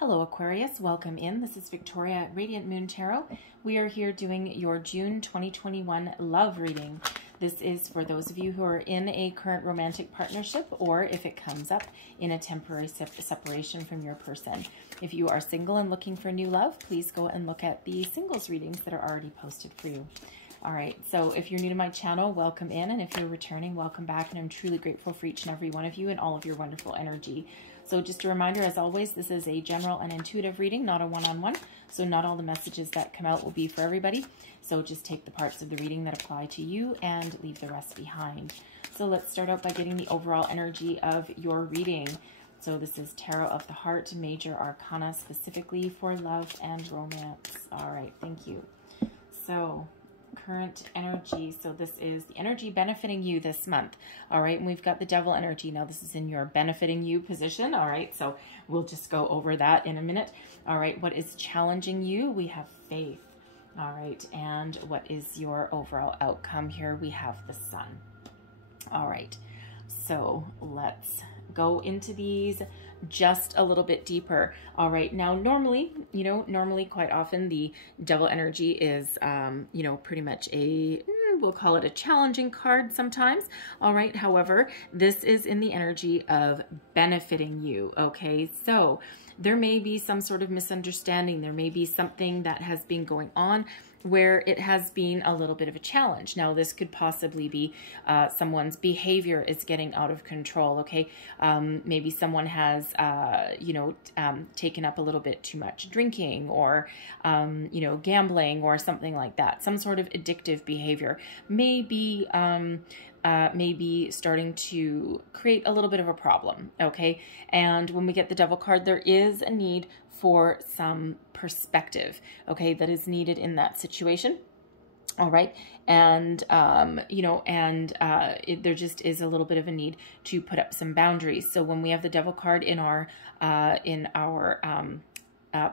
Hello Aquarius, welcome in. This is Victoria at Radiant Moon Tarot. We are here doing your June 2021 love reading. This is for those of you who are in a current romantic partnership, or if it comes up in a temporary separation from your person. If you are single and looking for new love, please go and look at the singles readings that are already posted for you. All right, so if you're new to my channel, welcome in, and if you're returning, welcome back, and I'm truly grateful for each and every one of you and all of your wonderful energy. So just a reminder, as always, this is a general and intuitive reading, not a one-on-one, so not all the messages that come out will be for everybody. So just take the parts of the reading that apply to you and leave the rest behind. So let's start out by getting the overall energy of your reading. So this is Tarot of the Heart, Major Arcana, specifically for love and romance. All right, thank you. So current energy. So this is the energy benefiting you this month. All right. And we've got the Devil energy. Now this is in your benefiting you position. All right. So we'll just go over that in a minute. All right. What is challenging you? We have faith. All right. And what is your overall outcome here? We have the Sun. All right. So let's go into these just a little bit deeper. All right. Now, normally quite often the Devil energy is, pretty much we'll call it a challenging card sometimes. All right. However, this is in the energy of benefiting you. Okay. So there may be some sort of misunderstanding. There may be something that has been going on where it has been a little bit of a challenge. Now, this could possibly be someone's behavior is getting out of control, okay? Maybe someone has, taken up a little bit too much drinking or, gambling or something like that. Some sort of addictive behavior may be starting to create a little bit of a problem, okay? And when we get the Devil card, there is a need for some perspective, okay, that is needed in that situation. All right. And, there just is a little bit of a need to put up some boundaries. So when we have the Devil card in our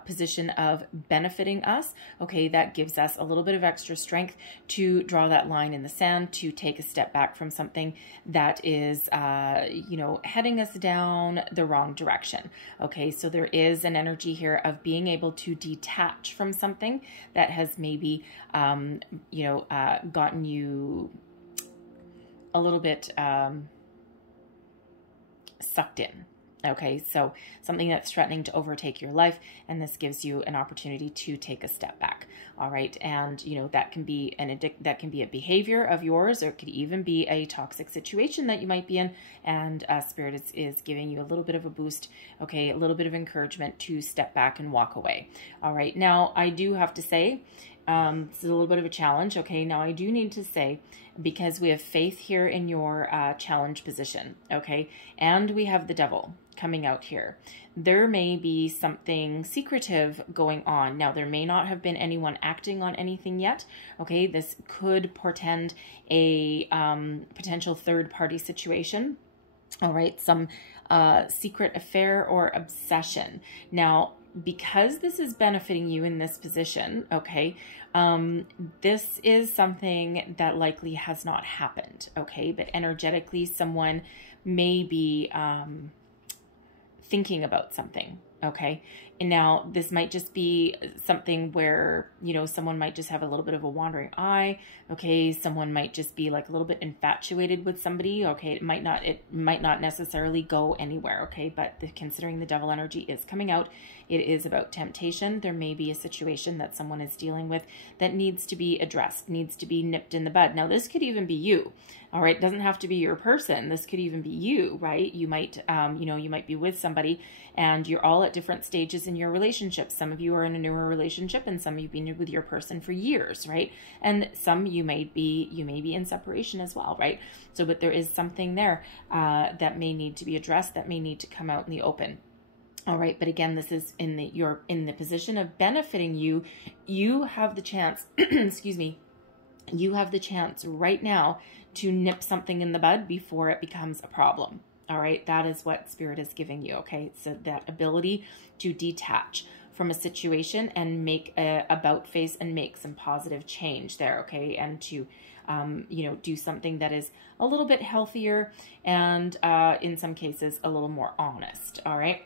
position of benefiting us, okay, that gives us a little bit of extra strength to draw that line in the sand, to take a step back from something that is, heading us down the wrong direction. Okay, so there is an energy here of being able to detach from something that has maybe, gotten you a little bit sucked in. Okay, so something that's threatening to overtake your life, and this gives you an opportunity to take a step back. All right, and that can be a behavior of yours, or it could even be a toxic situation that you might be in, and Spirit is giving you a little bit of a boost, okay, a little bit of encouragement to step back and walk away. All right, now I do have to say, it's a little bit of a challenge. Okay, now I do need to say, because we have faith here in your challenge position, okay, and we have the Devil coming out here, there may be something secretive going on. Now, there may not have been anyone acting on anything yet, okay? This could portend a potential third-party situation, all right? Some secret affair or obsession. Now, because this is benefiting you in this position, okay, this is something that likely has not happened, okay? But energetically, someone may be thinking about something, okay? And now this might just be something where, someone might just have a little bit of a wandering eye, okay? Someone might just be like a little bit infatuated with somebody, okay? It might not necessarily go anywhere, okay? But considering the Devil energy is coming out, it is about temptation. There may be a situation that someone is dealing with that needs to be addressed, needs to be nipped in the bud. Now, this could even be you, all right? It doesn't have to be your person. This could even be you, right? You might, you might be with somebody and you're all at different stages in your relationship. Some of you are in a newer relationship and some of you have been with your person for years, right? And some you may be in separation as well, right? So, but there is something there that may need to be addressed, that may need to come out in the open. All right, but again, this is you're in the position of benefiting you. You have the chance, excuse me, you have the chance right now to nip something in the bud before it becomes a problem. All right, that is what Spirit is giving you, okay? So that ability to detach from a situation and make a about face and make some positive change there, okay? And to, do something that is a little bit healthier and in some cases a little more honest, all right?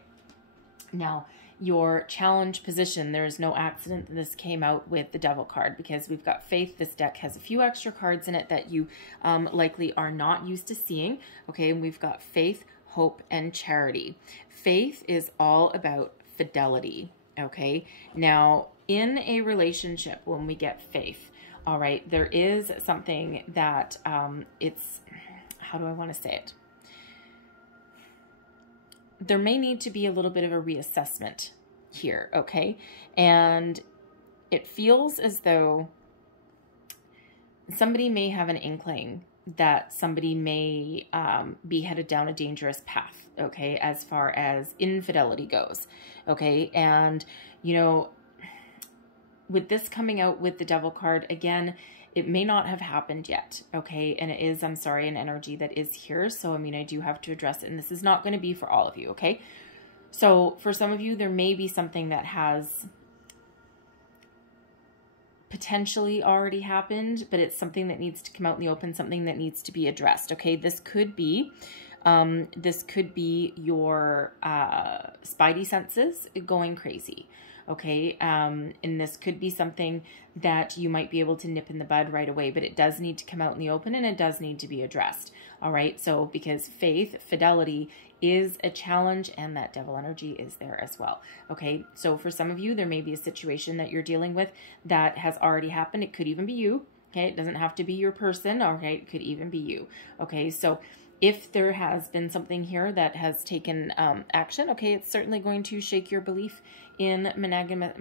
Now, your challenge position, there is no accident that this came out with the Devil card, because we've got faith. This deck has a few extra cards in it that you likely are not used to seeing. Okay, and we've got faith, hope, and charity. Faith is all about fidelity. Okay, now in a relationship, when we get faith, all right, there is something that it's, how do I want to say it? There may need to be a little bit of a reassessment here, okay? And it feels as though somebody may have an inkling that somebody may be headed down a dangerous path, okay, as far as infidelity goes, okay? And, you know, with this coming out with the Devil card, again, it may not have happened yet, okay? And it is, I'm sorry, an energy that is here. So, I mean, I do have to address it. And this is not going to be for all of you, okay? So, for some of you, there may be something that has potentially already happened, but it's something that needs to come out in the open, something that needs to be addressed, okay? This could be your spidey senses going crazy. Okay, and this could be something that you might be able to nip in the bud right away, but it does need to come out in the open, and it does need to be addressed. All right, so because faith, fidelity is a challenge, and that Devil energy is there as well. Okay, so for some of you, there may be a situation that you're dealing with that has already happened. It could even be you. Okay, it doesn't have to be your person. Okay, it could even be you. Okay, so if there has been something here that has taken action, okay, it's certainly going to shake your belief in monogamous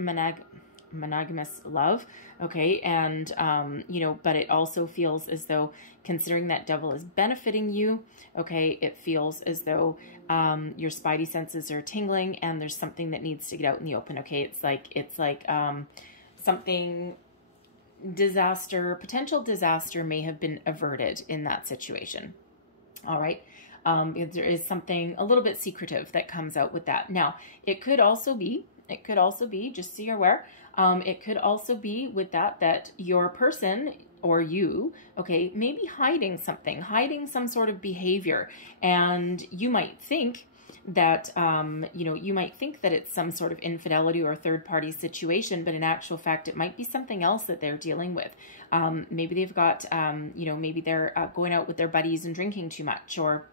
love, okay, and, you know, but it also feels as though, considering that Devil is benefiting you, okay, it feels as though your spidey senses are tingling, and there's something that needs to get out in the open, okay? It's like something, potential disaster may have been averted in that situation. All right. There is something a little bit secretive that comes out with that. Now, it could also be, just so you're aware, it could also be with that your person or you, okay, may be hiding something, hiding some sort of behavior. And you might think that, you know, you might think that it's some sort of infidelity or third-party situation, but in actual fact, it might be something else that they're dealing with. Maybe they've got, you know, maybe they're going out with their buddies and drinking too much, or,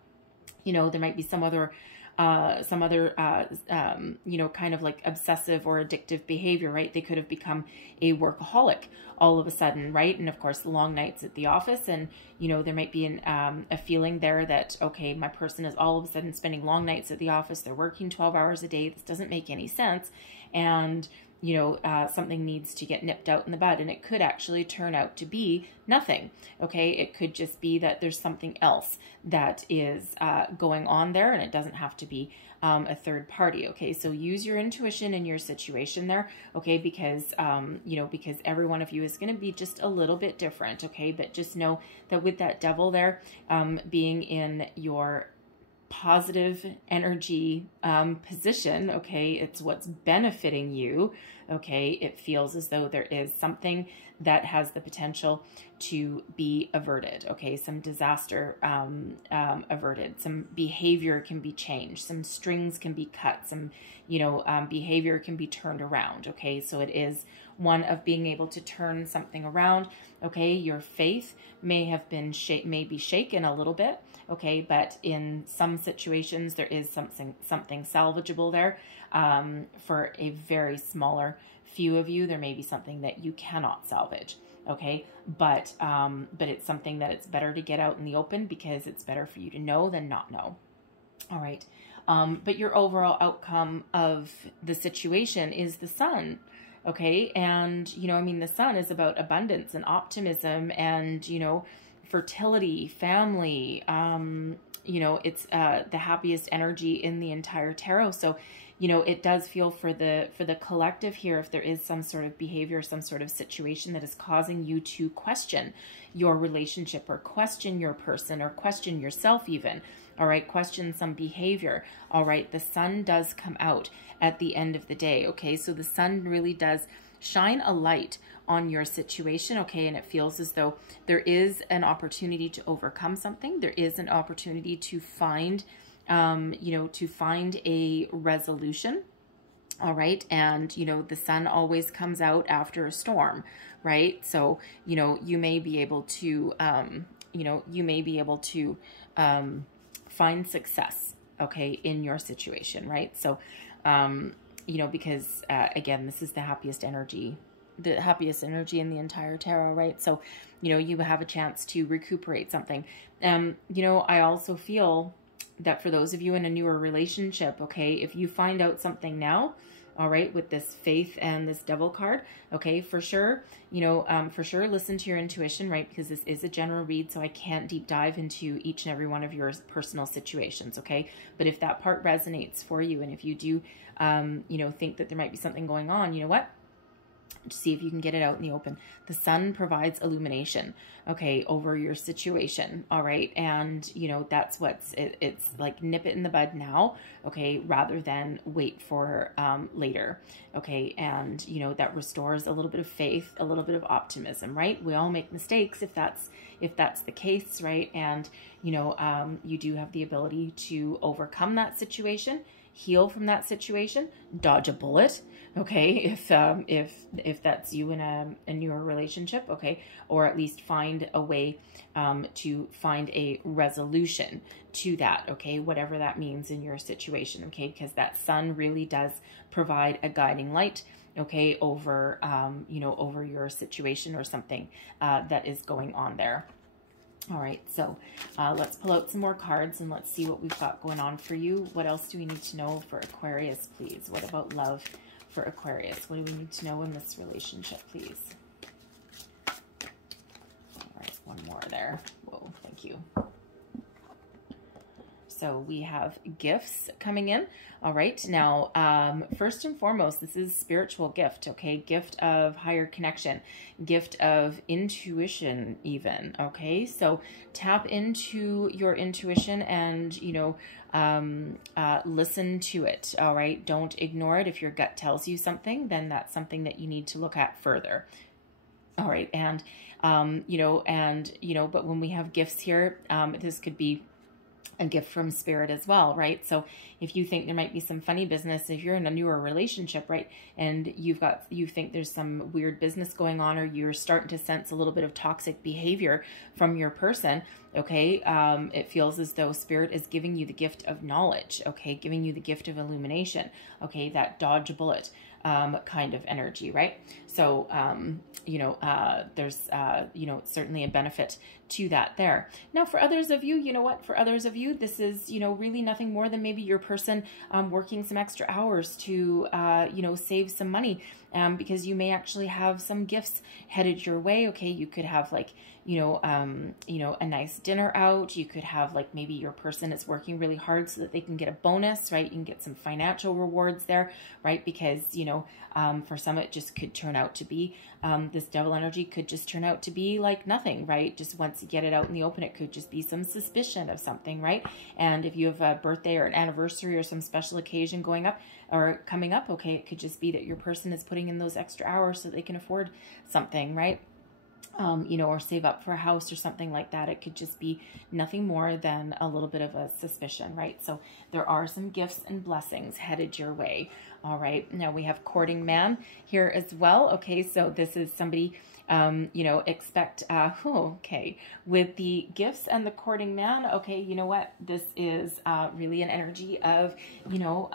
you know, there might be some other, you know, kind of like obsessive or addictive behavior, right? They could have become a workaholic all of a sudden, right? And of course, long nights at the office, and, you know, there might be a feeling there that, okay, my person is all of a sudden spending long nights at the office. They're working 12 hours a day. This doesn't make any sense. And, you know, something needs to get nipped out in the bud, and it could actually turn out to be nothing. Okay. It could just be that there's something else that is going on there, and it doesn't have to be a third party. Okay. So use your intuition in your situation there. Okay. Because, you know, because every one of you is going to be just a little bit different. Okay. But just know that with that Devil there, being in your positive energy position, okay, it's what's benefiting you, okay, it feels as though there is something that has the potential to be averted, okay, some disaster averted, some behavior can be changed, some strings can be cut, some, you know, behavior can be turned around, okay, so it is one of being able to turn something around, okay, your faith may be shaken a little bit, okay, but in some situations there is something salvageable there. For a very smaller few of you, there may be something that you cannot salvage, okay, but it's something that it's better to get out in the open, because it's better for you to know than not know. All right, but your overall outcome of the situation is the Sun. Okay, and, you know, I mean, the Sun is about abundance and optimism and, you know, fertility, family, you know, it's the happiest energy in the entire tarot. So, you know, it does feel for the collective here, if there is some sort of behavior, some sort of situation that is causing you to question your relationship, or question your person, or question yourself even, all right, question some behavior, all right, the Sun does come out at the end of the day, okay, so the Sun really does shine a light on your situation, okay, and it feels as though there is an opportunity to overcome something, there is an opportunity to find, you know, to find a resolution, All right. And, you know, the sun always comes out after a storm, right? So, you know, you may be able to, find success, okay, in your situation, right? So, you know, because, again, this is the happiest energy in the entire tarot, right? So, you know, you have a chance to recuperate something. You know, I also feel that for those of you in a newer relationship, okay, if you find out something now, all right, with this faith and this devil card, okay, for sure, you know, for sure, listen to your intuition, right? Because this is a general read, so I can't deep dive into each and every one of your personal situations, okay? But if that part resonates for you, and if you do, you know, think that there might be something going on, you know what? See if you can get it out in the open. The sun provides illumination, okay, over your situation, all right? And, you know, that's it's like nip it in the bud now, okay, rather than wait for later, okay? And, you know, that restores a little bit of faith, a little bit of optimism, right? We all make mistakes if that's the case, right? And, you know, you do have the ability to overcome that situation, heal from that situation, dodge a bullet, okay, if that's you in a newer relationship, okay, or at least find a way to find a resolution to that, okay, whatever that means in your situation, okay, because that sun really does provide a guiding light, okay, over, you know, over your situation or something that is going on there. All right, so let's pull out some more cards and let's see what we've got going on for you. What else do we need to know for Aquarius, please? What about love for Aquarius? What do we need to know in this relationship, please? All right, one more there. Whoa, thank you. So we have gifts coming in. All right. Now, first and foremost, this is spiritual gift. Okay. Gift of higher connection, gift of intuition even. Okay. So tap into your intuition and, you know, listen to it. All right. Don't ignore it. If your gut tells you something, then that's something that you need to look at further. All right. And, you know, but when we have gifts here, this could be a gift from spirit as well, right? So if you think there might be some funny business, if you're in a newer relationship, right, and you think there's some weird business going on, or you're starting to sense a little bit of toxic behavior from your person, okay, it feels as though spirit is giving you the gift of knowledge, okay, giving you the gift of illumination, okay, that dodge a bullet kind of energy, right? So, you know, there's, you know, certainly a benefit to that there. Now, for others of you, you know what, for others of you, this is, you know, really nothing more than maybe your person working some extra hours to, you know, save some money, because you may actually have some gifts headed your way. Okay. You could have like, you know, a nice dinner out. You could have like maybe your person is working really hard so that they can get a bonus, right? You can get some financial rewards there, right? Because, you know, for some, it just could turn out to be, this devil energy could just turn out to be like nothing, right? Just once you get it out in the open, it could just be some suspicion of something, right? And if you have a birthday or an anniversary or some special occasion going up or coming up, okay, it could just be that your person is putting in those extra hours so they can afford something, right? You know, or save up for a house or something like that. It could just be nothing more than a little bit of a suspicion, right? So there are some gifts and blessings headed your way. All right. Now we have courting man here as well. Okay. So this is somebody, you know, expect, okay, with the gifts and the courting man. Okay. You know what? This is, really an energy of, you know,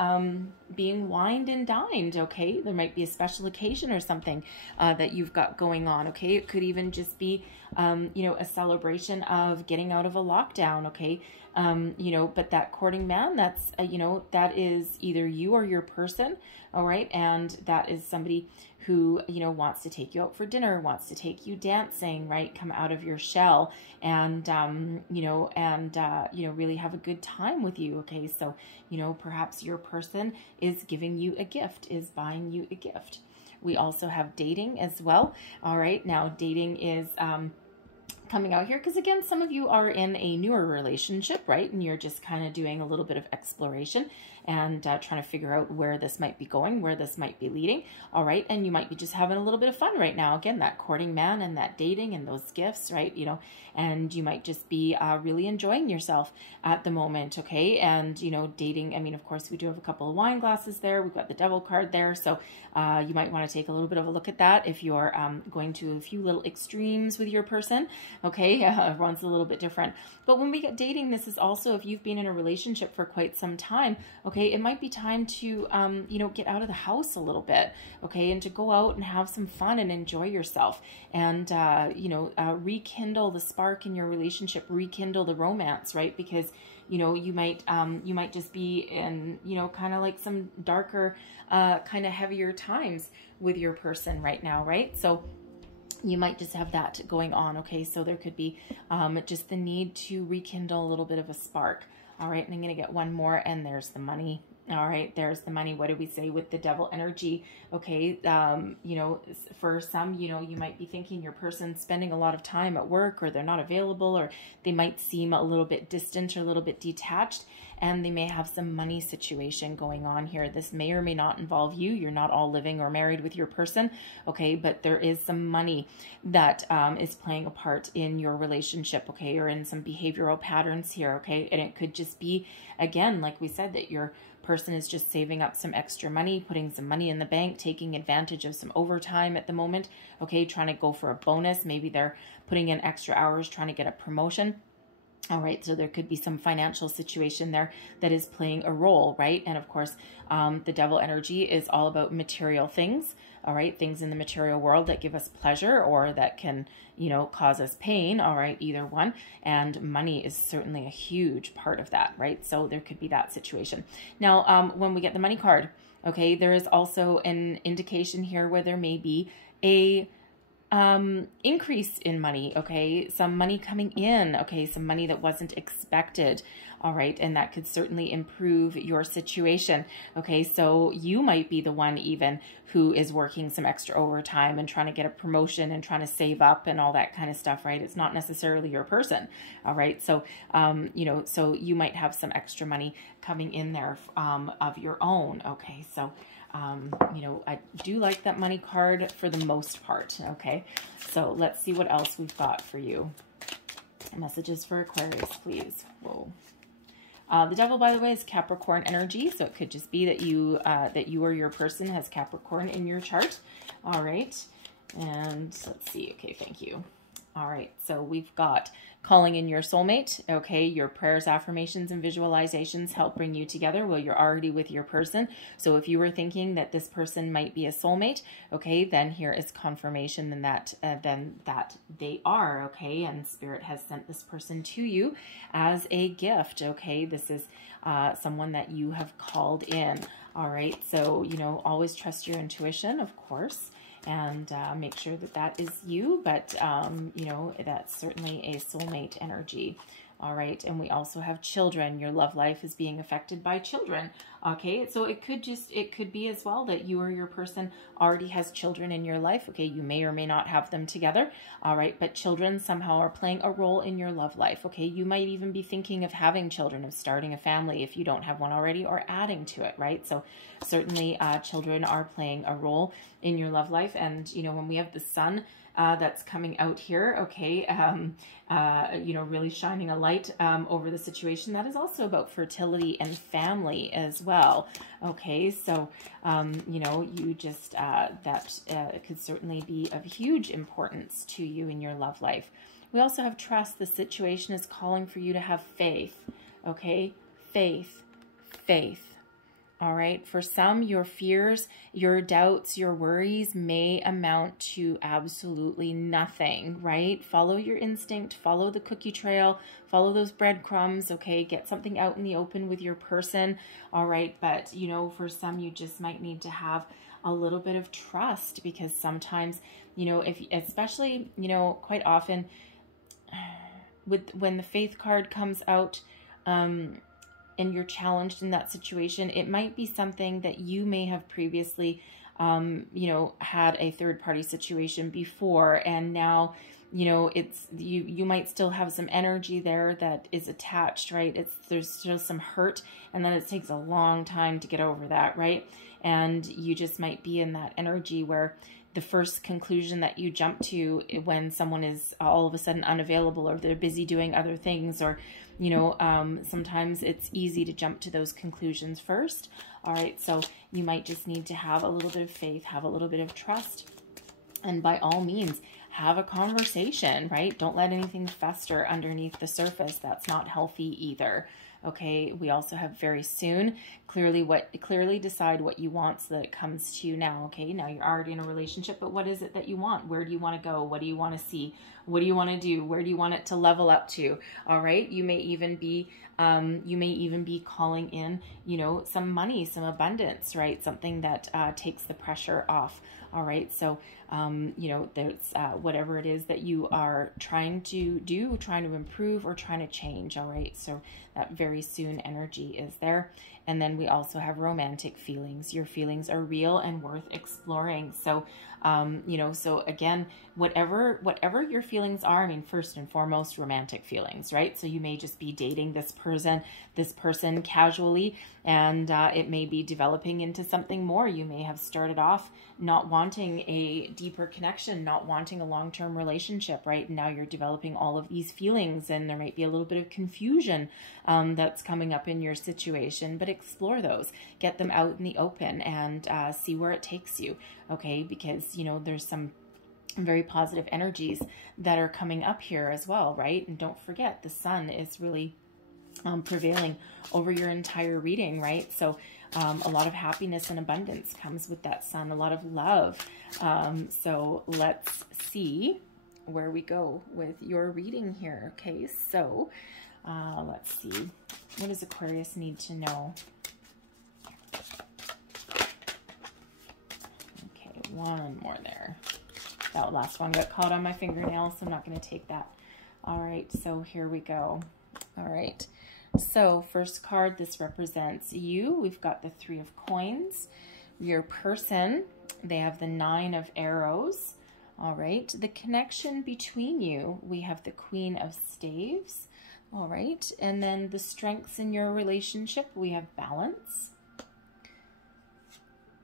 being wined and dined. Okay. There might be a special occasion or something, that you've got going on. Okay. It could even just be, you know, a celebration of getting out of a lockdown. Okay. You know, but that courting man, that's, you know, that is either you or your person. All right. And that is somebody who, you know, wants to take you out for dinner, wants to take you dancing, right? Come out of your shell and, you know, really have a good time with you. Okay. So, you know, perhaps your person is giving you a gift, is buying you a gift. We also have dating as well. All right. Now dating is, coming out here because again, some of you are in a newer relationship, right? And you're just kind of doing a little bit of exploration. and trying to figure out where this might be going, where this might be leading. All right. And you might be just having a little bit of fun right now. Again, that courting man and that dating and those gifts, right? You know, and you might just be really enjoying yourself at the moment. Okay. And, you know, dating, I mean, of course, we do have a couple of wine glasses there. We've got the devil card there. So you might want to take a little bit of a look at that if you're going to a few little extremes with your person. Okay. Everyone's a little bit different. But when we get dating, this is also if you've been in a relationship for quite some time, okay, it might be time to, you know, get out of the house a little bit, okay, and to go out and have some fun and enjoy yourself and, you know, rekindle the spark in your relationship, rekindle the romance, right? Because, you know, you might just be in, you know, kind of like some darker, kind of heavier times with your person right now, right? So you might just have that going on, okay? So there could be just the need to rekindle a little bit of a spark. All right, and I'm going to get one more, and there's the money. All right, there's the money. What did we say with the devil energy? Okay, you know, for some, you know, you might be thinking your person's spending a lot of time at work, or they're not available, or they might seem a little bit distant or a little bit detached, and they may have some money situation going on here. This may or may not involve you. You're not all living or married with your person, okay, but there is some money that is playing a part in your relationship, okay, or in some behavioral patterns here, okay, and it could just be, again, like we said, that your person is just saving up some extra money, putting some money in the bank, taking advantage of some overtime at the moment, okay, trying to go for a bonus. Maybe they're putting in extra hours trying to get a promotion. All right, so there could be some financial situation there that is playing a role, right? And of course, the devil energy is all about material things, all right? Things in the material world that give us pleasure or that can, you know, cause us pain, all right? Either one. And money is certainly a huge part of that, right? So there could be that situation. Now, when we get the money card, okay, there is also an indication here where there may be a increase in money, okay, some money coming in, okay, some money that wasn't expected, all right, and that could certainly improve your situation, okay, so you might be the one even who is working some extra overtime and trying to get a promotion and trying to save up and all that kind of stuff, right? It's not necessarily your person, all right, so, you know, so you might have some extra money coming in there of your own, okay, so you know, I do like that money card for the most part, okay? So let's see what else we've got for you. Messages for Aquarius, please. Whoa. The devil, by the way, is Capricorn energy, so it could just be that you or your person has Capricorn in your chart. All right, and let's see. Okay, thank you. All right, so we've got calling in your soulmate, okay? Your prayers, affirmations, and visualizations help bring you together while you're already with your person. So if you were thinking that this person might be a soulmate, okay, then here is confirmation that they are, okay? And Spirit has sent this person to you as a gift, okay? This is someone that you have called in, all right? So, you know, always trust your intuition, of course, and make sure that that is you, but, you know, that's certainly a soulmate energy. All right, and we also have children. Your love life is being affected by children, okay? So it could be as well that you or your person already has children in your life, okay? You may or may not have them together, all right? But children somehow are playing a role in your love life, okay? You might even be thinking of having children, of starting a family if you don't have one already, or adding to it, right? So certainly children are playing a role in your love life. And, you know, when we have the sun that's coming out here, okay, you know, really shining a light over the situation, that is also about fertility and family as well, okay? So, you know, you just, that could certainly be of huge importance to you in your love life. We also have trust. The situation is calling for you to have faith, okay? Faith, faith. All right. For some, your fears, your doubts, your worries may amount to absolutely nothing, right? Follow your instinct, follow the cookie trail, follow those breadcrumbs, okay? Get something out in the open with your person, all right? But, you know, for some, you just might need to have a little bit of trust, because sometimes, you know, especially, you know, quite often when the faith card comes out, and you're challenged in that situation, it might be something that you may have previously, you know, had a third-party situation before, and now, you know, it's, you might still have some energy there that is attached, right? There's still some hurt, and then it takes a long time to get over that, right? And you just might be in that energy where the first conclusion that you jump to when someone is all of a sudden unavailable, or they're busy doing other things, or, you know, sometimes it's easy to jump to those conclusions first. All right, so you might just need to have a little bit of faith, have a little bit of trust, and by all means, have a conversation, right? Don't let anything fester underneath the surface. That's not healthy either. Okay, we also have very soon. Clearly decide what you want so that it comes to you now. Okay, now you're already in a relationship, but what is it that you want? Where do you want to go? What do you want to see? What do you want to do? Where do you want it to level up to? All right, you may even be calling in, you know, some money, some abundance, right? Something that takes the pressure off. All right, so you know, there's whatever it is that you are trying to do, trying to improve, or trying to change. All right, so that very soon energy is there. And then we also have romantic feelings. Your feelings are real and worth exploring. So, you know, so again, whatever your feelings are, I mean, first and foremost, romantic feelings, right? So you may just be dating this person casually, and it may be developing into something more. You may have started off not wanting a deeper connection, not wanting a long-term relationship, right? And now you're developing all of these feelings, and there might be a little bit of confusion that's coming up in your situation, but explore those, get them out in the open, and see where it takes you, okay? Because, you know, there's some very positive energies that are coming up here as well, right? And don't forget, the sun is really prevailing over your entire reading, right? So a lot of happiness and abundance comes with that sun, a lot of love. So let's see where we go with your reading here. Okay, so let's see. What does Aquarius need to know? Okay, one more there. That last one got caught on my fingernail, so I'm not going to take that. All right, so here we go. All right, so first card, this represents you. We've got the 3 of Coins. Your person, they have the 9 of Arrows. All right, the connection between you, we have the Queen of Staves. All right, and then the strengths in your relationship, we have balance.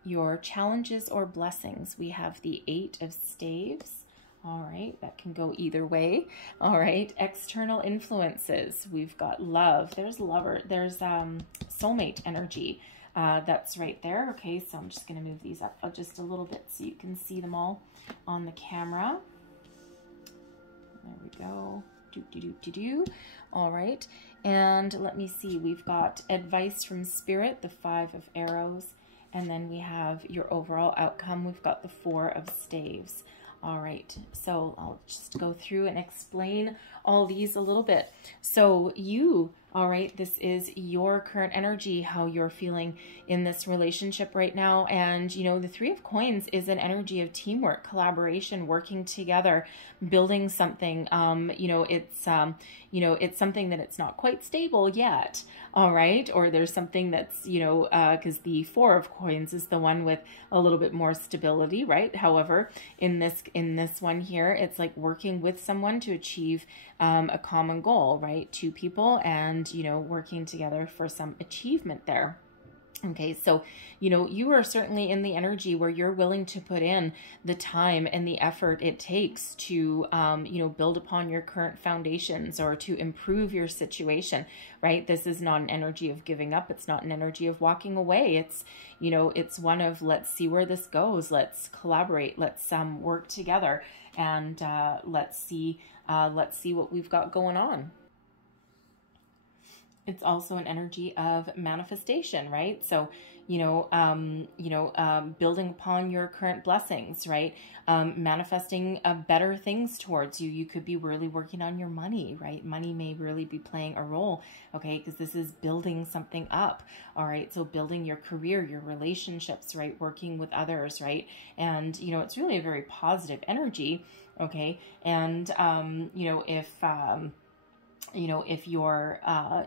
Your challenges or blessings, we have the 8 of Staves. All right, that can go either way. All right, external influences, we've got love. There's lover, there's soulmate energy. That's right there. Okay, so I'm just going to move these up just a little bit so you can see them all on the camera. There we go. All right, and let me see. We've got advice from Spirit, the 5 of Arrows, and then we have your overall outcome. We've got the 4 of Staves. All right, so I'll just go through and explain all these a little bit. So you, all right, this is your current energy, how you're feeling in this relationship right now. And, you know, the 3 of Coins is an energy of teamwork, collaboration, working together, building something. You know, it's something that it's not quite stable yet. All right. Or there's something that's, you know, because the 4 of Coins is the one with a little bit more stability, right? However, in this one here, it's like working with someone to achieve a common goal, right? 2 people, and, you know, working together for some achievement there. Okay, so, you know, you are certainly in the energy where you're willing to put in the time and the effort it takes to, you know, build upon your current foundations or to improve your situation, right? This is not an energy of giving up. It's not an energy of walking away. It's, you know, it's one of, let's see where this goes. Let's collaborate. Let's work together, and let's see what we've got going on. It's also an energy of manifestation, right? So, building upon your current blessings, right? Manifesting better things towards you. You could be really working on your money, right? Money may really be playing a role, okay? Because this is building something up, all right? So building your career, your relationships, right? Working with others, right? And, you know, it's really a very positive energy, okay? And, you know, if you're,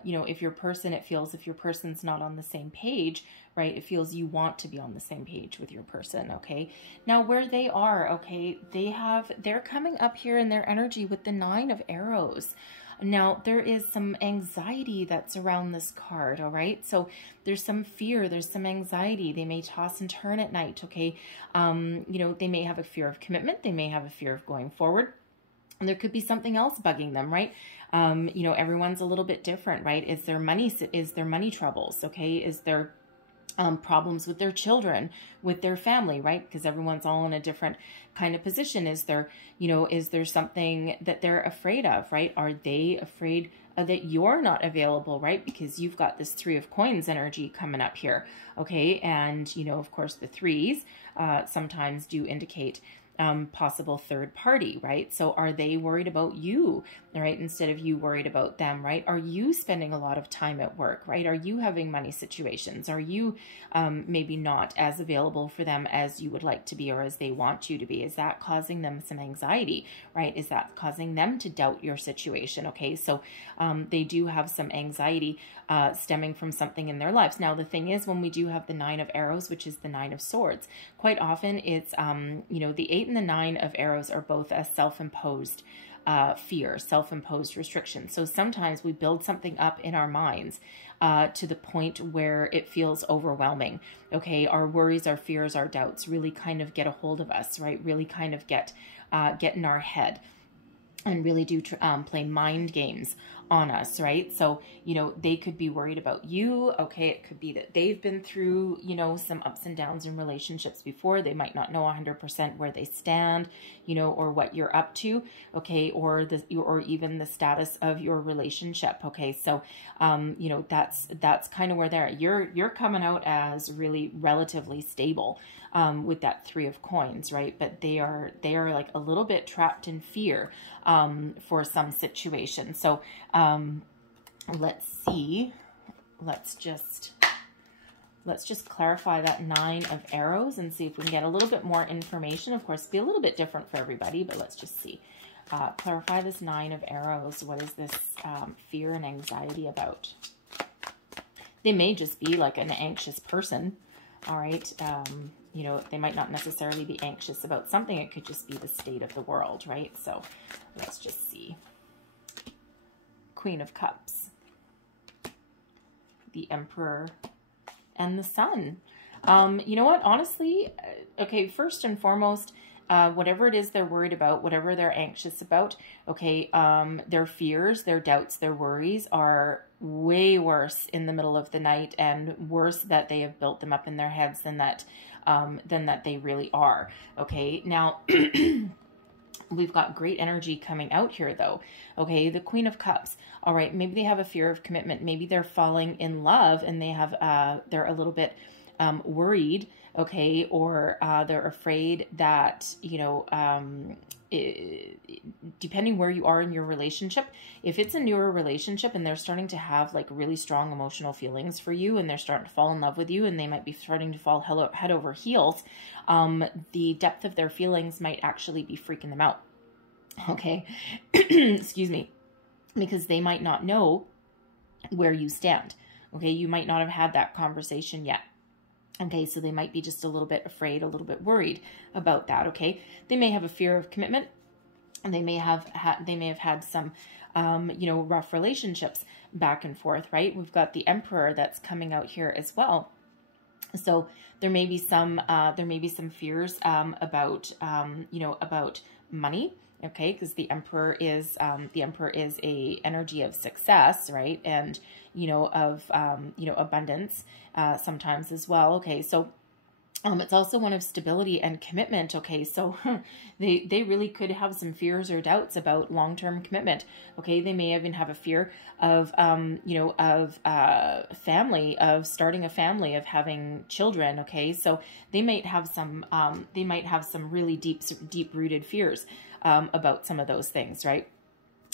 if your person, it feels if your person's not on the same page, right? It feels you want to be on the same page with your person, okay? Now where they are, okay, they're coming up here in their energy with the 9 of Arrows. Now, there is some anxiety that's around this card, all right? So there's some fear, there's some anxiety. They may toss and turn at night, okay? They may have a fear of commitment. They may have a fear of going forward. And there could be something else bugging them, right? Everyone's a little bit different, right? Is there money troubles, okay? Is there problems with their children, with their family, right? Because everyone's all in a different kind of position. Is there something that they're afraid of, right? Are they afraid that you're not available, right? Because you've got this 3 of Coins energy coming up here, okay? And, of course, the 3s sometimes do indicate possible third party, right? So are they worried about you, right? Instead of you worried about them, right? Are you spending a lot of time at work, right? Are you having money situations? Are you maybe not as available for them as you would like to be or as they want you to be? Is that causing them some anxiety, right? Is that causing them to doubt your situation? Okay, so they do have some anxiety stemming from something in their lives. Now, the thing is, when we do have the 9 of Arrows, which is the 9 of Swords, quite often it's, the 8 and the 9 of Arrows are both a self-imposed fear, self-imposed restriction. So sometimes we build something up in our minds to the point where it feels overwhelming. Okay, our worries, our fears, our doubts really kind of get a hold of us, right? Really kind of get in our head and really do play mind games on us, right? So, they could be worried about you. Okay, it could be that they've been through, some ups and downs in relationships before. They might not know 100% where they stand, or what you're up to, okay, or even the status of your relationship, okay? So, that's kind of where they're at. You're coming out as really relatively stable with that 3 of Coins, right? But they are like a little bit trapped in fear for some situation. So let's see. Let's just clarify that 9 of Arrows and see if we can get a little bit more information. Of course, it'll be a little bit different for everybody, but let's just see. Clarify this 9 of Arrows. What is this fear and anxiety about? They may just be like an anxious person. All right. They might not necessarily be anxious about something. It could just be the state of the world, right? So let's just see. Queen of Cups, the Emperor, and the Sun. You know what? Honestly, okay, first and foremost, whatever it is they're worried about, whatever they're anxious about, okay, their fears, their doubts, their worries are way worse in the middle of the night, and worse that they have built them up in their heads than that they really are. Okay, now we've got great energy coming out here though. Okay, the Queen of Cups. All right, maybe they have a fear of commitment. Maybe they're falling in love and they're a little bit worried, okay, or they're afraid that, depending where you are in your relationship, if it's a newer relationship and they're starting to have like really strong emotional feelings for you and they're starting to fall in love with you and they might be starting to fall head over heels, the depth of their feelings might actually be freaking them out. Okay, excuse me, because they might not know where you stand. Okay, you might not have had that conversation yet. Okay, so they might be just a little bit afraid, a little bit worried about that, okay? They may have a fear of commitment, and they may have had some, rough relationships back and forth, right? We've got the Emperor that's coming out here as well. So there may be some fears about, about money, okay? Because the Emperor is a energy of success, right? And, of, abundance, sometimes as well. Okay. So, it's also one of stability and commitment. Okay. So they really could have some fears or doubts about long-term commitment. Okay. They may even have a fear of, family, of starting a family, of having children. Okay. So they might have some really deep-rooted fears about some of those things, right?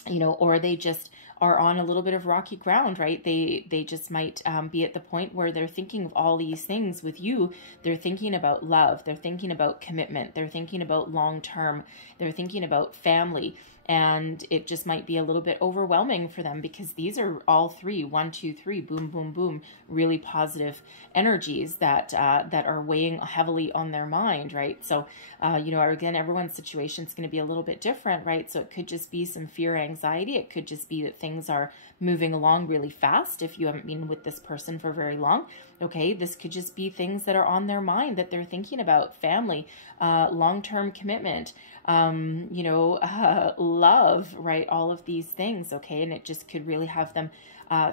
Or they just are on a little bit of rocky ground, right? They just might be at the point where they're thinking of all these things with you. They're thinking about love. They're thinking about commitment. They're thinking about long-term. They're thinking about family. and it just might be a little bit overwhelming for them, because these are all three, 1, 2, 3, boom, boom, boom, really positive energies that that are weighing heavily on their mind, right? So, you know, again, everyone's situation is going to be a little bit different, right? So it could just be some fear, anxiety. It could just be that things are moving along really fast if you haven't been with this person for very long. Okay, this could just be things that are on their mind that they're thinking about: family, long-term commitment, you know, love, right? All of these things, okay? And it just could really have them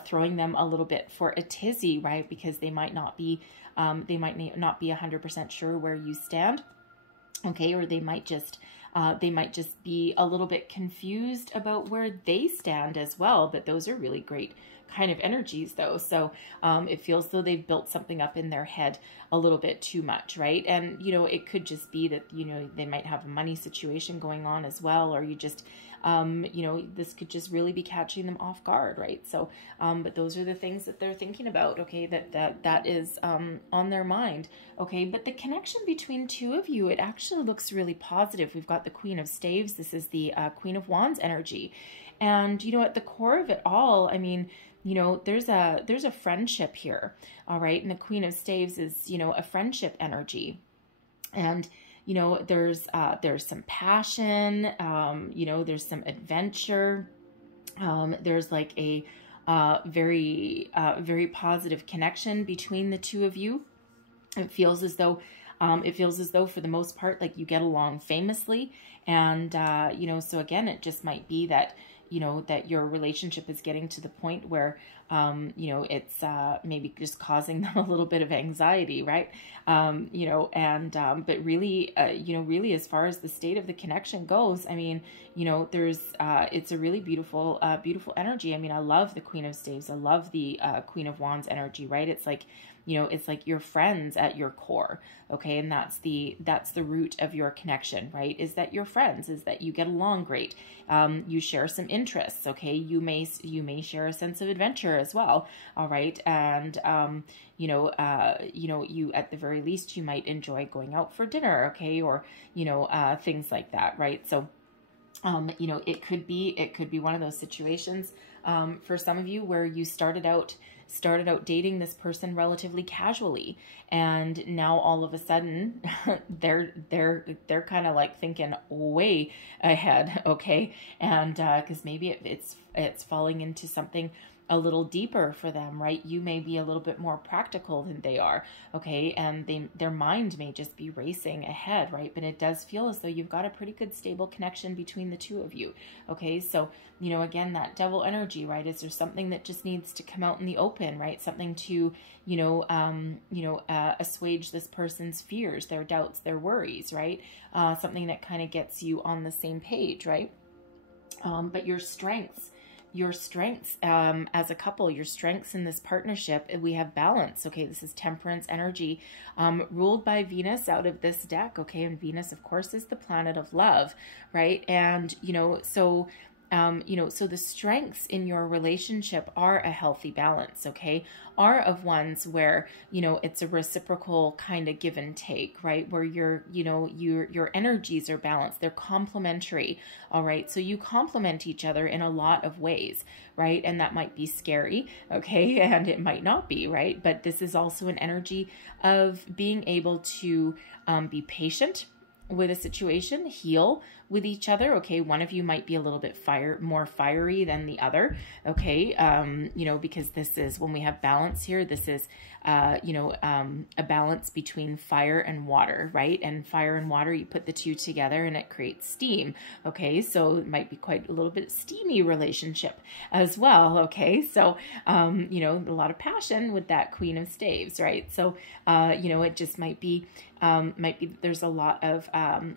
throwing them a little bit for a tizzy, right? Because they might not be 100% sure where you stand, okay? Or they might just be a little bit confused about where they stand as well. But those are really great kind of energies though. So it feels though they've built something up in their head a little bit too much, right? And, you know, it could just be that, you know, they might have a money situation going on as well, or you just, you know, this could just really be catching them off guard, right? So, but those are the things that they're thinking about, okay, that is on their mind, okay? But the connection between two of you, it actually looks really positive. We've got the Queen of Staves. This is the Queen of Wands energy. And, you know, at the core of it all, I mean, you know, there's a friendship here, all right? And the Queen of Staves is, you know, a friendship energy. And, you know, there's some passion, you know, there's some adventure. There's like a very positive connection between the two of you. It feels as though for the most part, like you get along famously. And, you know, so again, it just might be that, you know, that your relationship is getting to the point where, you know, it's maybe just causing them a little bit of anxiety, right? You know, and, but really, you know, really as far as the state of the connection goes, I mean, you know, there's, it's a really beautiful, beautiful energy. I mean, I love the Queen of Staves. I love the Queen of Wands energy, right? It's like, you know, it's like you're friends at your core, okay? And that's the root of your connection, right? Is that you're friends, is that you get along great. You share some interests, okay? You may share a sense of adventure as well, all right? And, you know, you, at the very least, you might enjoy going out for dinner, okay? Or, you know, things like that, right? So, you know, it could be one of those situations, for some of you where you started out dating this person relatively casually, and now all of a sudden they're kind of like thinking way ahead, okay? And because maybe it's falling into something a little deeper for them, right? You may be a little bit more practical than they are, okay? And their mind may just be racing ahead, right? But it does feel as though you've got a pretty good stable connection between the two of you, okay? So, you know, again, that devil energy, right? Is there something that just needs to come out in the open, right? Something to, you know, assuage this person's fears, their doubts, their worries, right? Something that kind of gets you on the same page, right? But your strengths, as a couple, your strengths in this partnership, we have balance, okay? This is Temperance energy, ruled by Venus out of this deck, okay? And Venus, of course, is the planet of love, right? And, you know, so the strengths in your relationship are a healthy balance, okay? Are of ones where, you know, it's a reciprocal kind of give and take, right? Where your energies are balanced. They're complementary, all right? So you complement each other in a lot of ways, right? And that might be scary, okay? And it might not be, right? But this is also an energy of being able to be patient with a situation, heal with each other, okay? One of you might be a little bit more fiery than the other, okay? You know, because this is, when we have balance here, this is, you know, a balance between fire and water, right? And fire and water, you put the two together and it creates steam, okay? So it might be quite a little bit steamy relationship as well, okay? So, you know, a lot of passion with that Queen of Staves, right? So, you know, it just might be there's a lot of,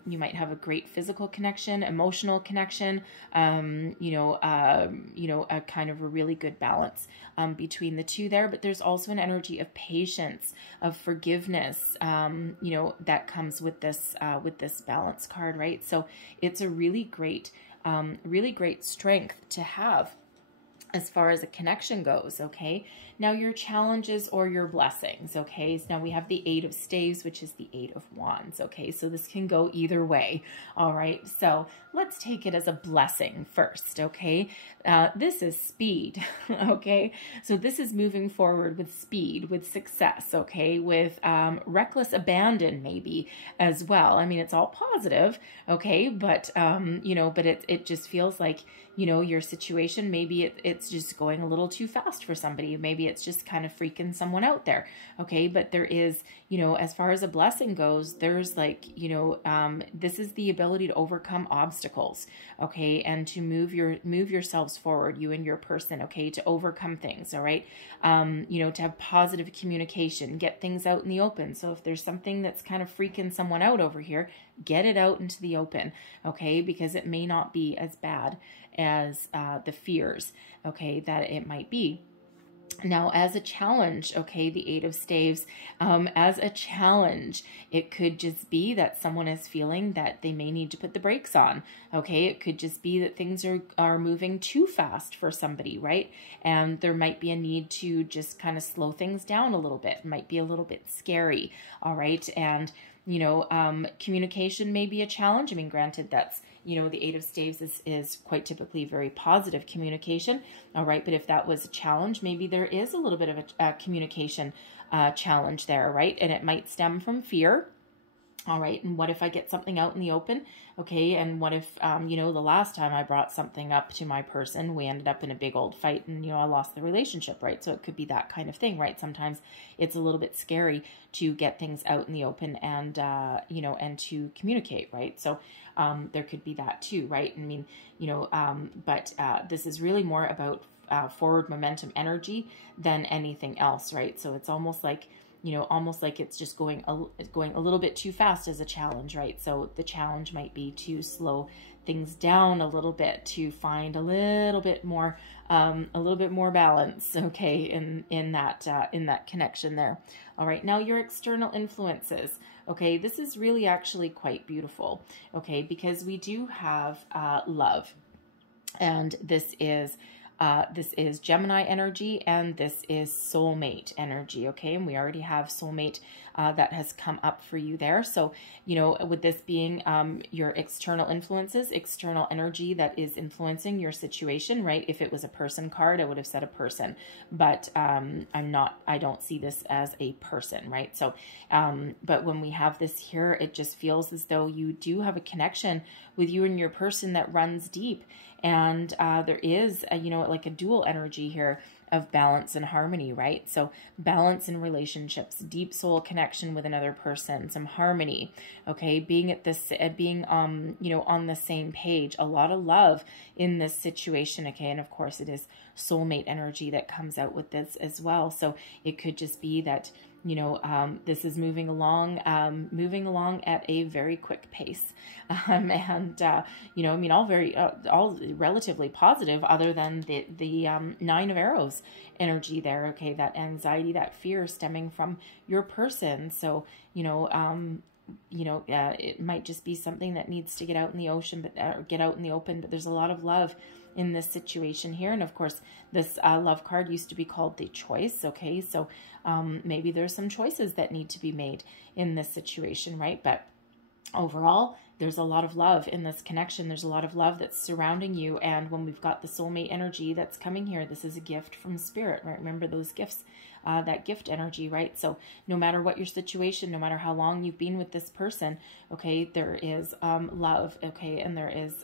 you might have a great physical connection, emotional connection, you know, a kind of a really good balance between the two there. But there's also an energy of patience, of forgiveness, you know, that comes with this balance card, right? So it's a really great strength to have as far as a connection goes, okay? Now your challenges or your blessings, okay? So now we have the Eight of Staves, which is the Eight of Wands, okay? So this can go either way, all right? So let's take it as a blessing first, okay? This is speed, okay? So this is moving forward with speed, with success, okay? With reckless abandon maybe as well. I mean, it's all positive, okay? But, you know, but it just feels like, you know, your situation, maybe it's just going a little too fast for somebody. Maybe it's just kind of freaking someone out there. Okay. But there is, you know, as far as a blessing goes, there's like, you know, this is the ability to overcome obstacles. Okay. And to move yourselves forward, you and your person. Okay. To overcome things. All right. You know, to have positive communication, get things out in the open. So if there's something that's kind of freaking someone out over here, get it out into the open. Okay. Because it may not be as bad as the fears, okay, that it might be. Now, as a challenge, okay, the Eight of Staves, as a challenge, it could just be that someone is feeling that they may need to put the brakes on, okay? It could just be that things are moving too fast for somebody, right? And there might be a need to just kind of slow things down a little bit. It might be a little bit scary, all right? And, you know, communication may be a challenge. I mean, granted, that's, you know, the Eight of Staves is quite typically very positive communication. All right. But if that was a challenge, maybe there is a little bit of a communication challenge there. Right. And it might stem from fear. All right. And what if I get something out in the open? Okay. And what if, you know, the last time I brought something up to my person, we ended up in a big old fight and, you know, I lost the relationship, right? So it could be that kind of thing, right? Sometimes it's a little bit scary to get things out in the open and, you know, and to communicate, right? So there could be that too, right? I mean, you know, but this is really more about forward momentum energy than anything else, right? So it's almost like, you know, almost like it's just going a little bit too fast as a challenge, right? So the challenge might be to slow things down a little bit, to find a little bit more balance, okay, in that connection there. All right, now your external influences. Okay, this is really actually quite beautiful, okay, because we do have love, and this is Gemini energy, and this is soulmate energy, okay? And we already have soulmate that has come up for you there. So, you know, with this being your external influences, external energy that is influencing your situation, right? If it was a person card, I would have said a person, but I don't see this as a person, right? So, but when we have this here, it just feels as though you do have a connection with you and your person that runs deep. And there is, you know, like a dual energy here of balance and harmony, right? So balance in relationships, deep soul connection with another person, some harmony, okay? Being at this, you know, on the same page, a lot of love in this situation, okay? And of course it is soulmate energy that comes out with this as well. So it could just be that, you know, this is moving along at a very quick pace. And, you know, I mean, all relatively positive other than the Nine of Arrows energy there. Okay. That anxiety, that fear stemming from your person. So, you know, it might just be something that needs to get out in the ocean, but get out in the open, but there's a lot of love in this situation here. And of course, this love card used to be called the choice. Okay. So maybe there's some choices that need to be made in this situation, right? But overall, there's a lot of love in this connection. There's a lot of love that's surrounding you. And when we've got the soulmate energy that's coming here, this is a gift from spirit, right? Remember those gifts, that gift energy, right? So no matter what your situation, no matter how long you've been with this person, okay, there is love, okay? And there is,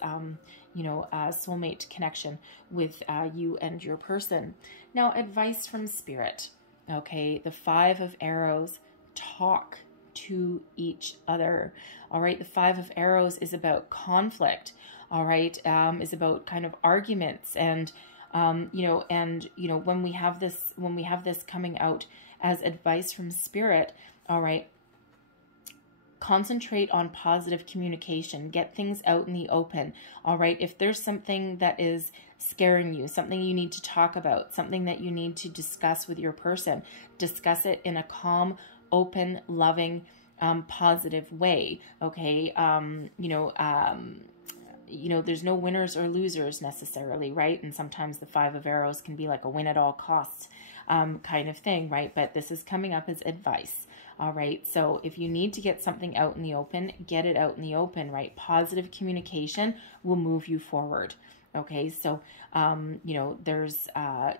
you know, soulmate connection with you and your person. Now, advice from spirit, okay? The Five of Arrows, talk to each other. All right. The Five of Arrows is about conflict. All right. Is about kind of arguments and, you know, when we have this coming out as advice from spirit, all right, concentrate on positive communication, get things out in the open. All right. If there's something that is scaring you, something you need to talk about, something that you need to discuss with your person, discuss it in a calm, open, loving, positive way. Okay. you know, there's no winners or losers necessarily, right? And sometimes the Five of Arrows can be like a win at all costs kind of thing, right? But this is coming up as advice. All right. So if you need to get something out in the open, get it out in the open, right? Positive communication will move you forward. Okay. So, you know, there's,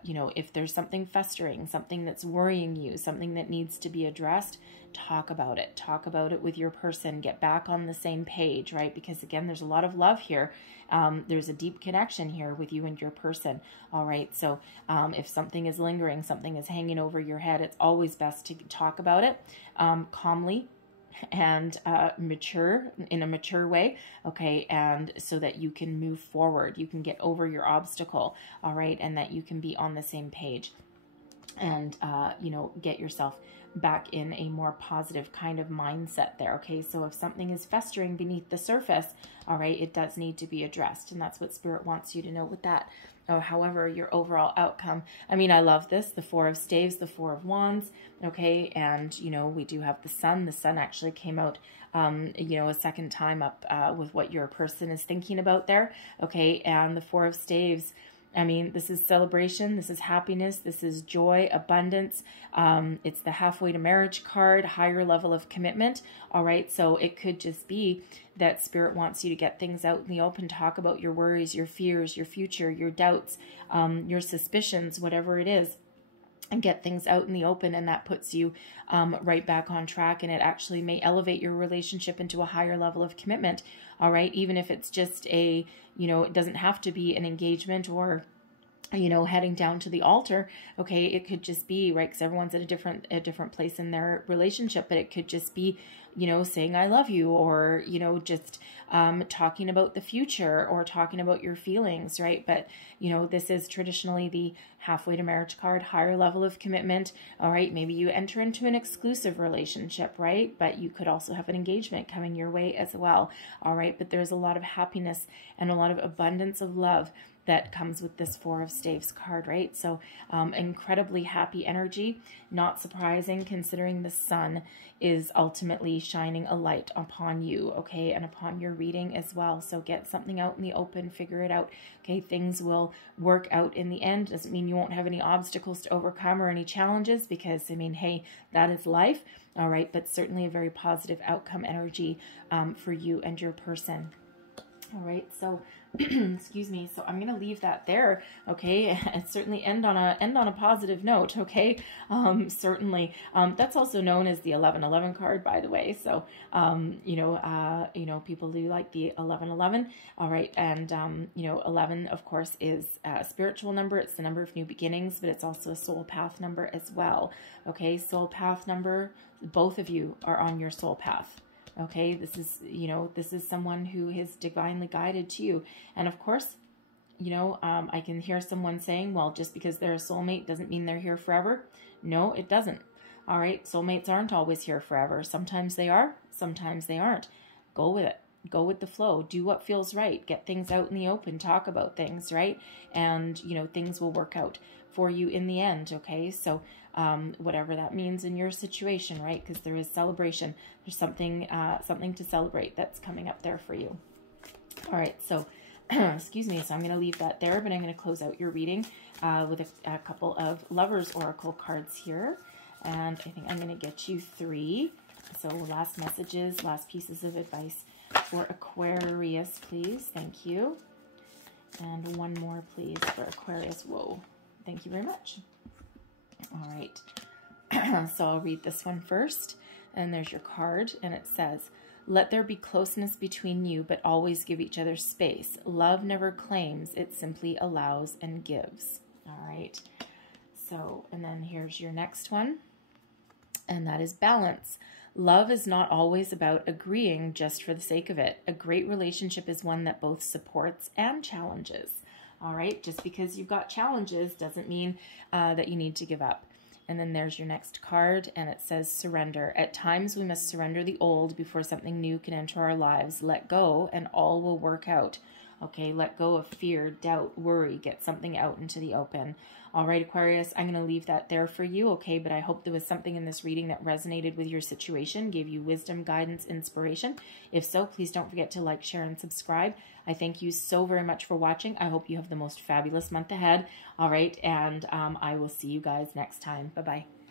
you know, if there's something festering, something that's worrying you, something that needs to be addressed, talk about it. Talk about it with your person. Get back on the same page, right? Because again, there's a lot of love here. There's a deep connection here with you and your person. All right. So if something is lingering, something is hanging over your head, it's always best to talk about it calmly and in a mature way, okay, and so that you can move forward, you can get over your obstacle, all right, and that you can be on the same page and, you know, get yourself back in a more positive kind of mindset there, okay? So if something is festering beneath the surface, all right, it does need to be addressed, and that's what Spirit wants you to know with that. However, your overall outcome, I mean, I love this, the Four of Staves, the Four of Wands, okay, and, you know, we do have the Sun. The Sun actually came out, you know, a second time up with what your person is thinking about there, okay, and the Four of Staves, I mean, this is celebration, this is happiness, this is joy, abundance. It's the halfway to marriage card, higher level of commitment. All right, so it could just be that Spirit wants you to get things out in the open, talk about your worries, your fears, your future, your doubts, your suspicions, whatever it is, and get things out in the open, and that puts you right back on track, and it actually may elevate your relationship into a higher level of commitment. All right, even if it's just a, you know, it doesn't have to be an engagement or, you know, heading down to the altar, okay, it could just be, right, because everyone's at a different place in their relationship, but it could just be, you know, saying I love you, or, you know, just talking about the future, or talking about your feelings, right? But, you know, this is traditionally the halfway to marriage card, higher level of commitment. All right, maybe you enter into an exclusive relationship, right? But you could also have an engagement coming your way as well. All right, but there's a lot of happiness and a lot of abundance of love that comes with this Four of Staves card, right? So incredibly happy energy, not surprising considering the Sun is ultimately shining a light upon you, okay, and upon your reading as well. So get something out in the open, figure it out, okay? Things will work out in the end. Doesn't mean you won't have any obstacles to overcome or any challenges, because, I mean, hey, that is life, all right? But certainly a very positive outcome energy for you and your person. All right, so excuse me. So I'm gonna leave that there, okay, and certainly end on a positive note, okay. Certainly, that's also known as the 1111 card, by the way. So you know, people do like the 1111. All right, and you know, 11, of course, is a spiritual number. It's the number of new beginnings, but it's also a soul path number as well. Okay, soul path number. Both of you are on your soul path. Okay, this is, you know, this is someone who is divinely guided to you. And of course, you know, I can hear someone saying, well, just because they're a soulmate doesn't mean they're here forever. No, it doesn't. All right, soulmates aren't always here forever. Sometimes they are, sometimes they aren't. Go with it. Go with the flow. Do what feels right. Get things out in the open. Talk about things, right? And, you know, things will work out for you in the end, okay? So whatever that means in your situation, right? Because there is celebration. There's something to celebrate that's coming up there for you. All right, so excuse me, so I'm going to leave that there, but I'm going to close out your reading with a couple of Lovers Oracle cards here. And I think I'm going to get you 3. So last messages, last pieces of advice for Aquarius, please. Thank you. And one more, please, for Aquarius. Whoa. Thank you very much. All right. So I'll read this one first. And there's your card. And it says, let there be closeness between you, but always give each other space. Love never claims. It simply allows and gives. All right. So, and then here's your next one. And that is balance. Love is not always about agreeing just for the sake of it. A great relationship is one that both supports and challenges. All right, just because you've got challenges doesn't mean that you need to give up. And then there's your next card, and it says surrender. At times we must surrender the old before something new can enter our lives. Let go, and all will work out. Okay, let go of fear, doubt, worry, get something out into the open. All right, Aquarius, I'm going to leave that there for you, okay? But I hope there was something in this reading that resonated with your situation, gave you wisdom, guidance, inspiration. If so, please don't forget to like, share, and subscribe. I thank you so very much for watching. I hope you have the most fabulous month ahead. All right, and I will see you guys next time. Bye-bye.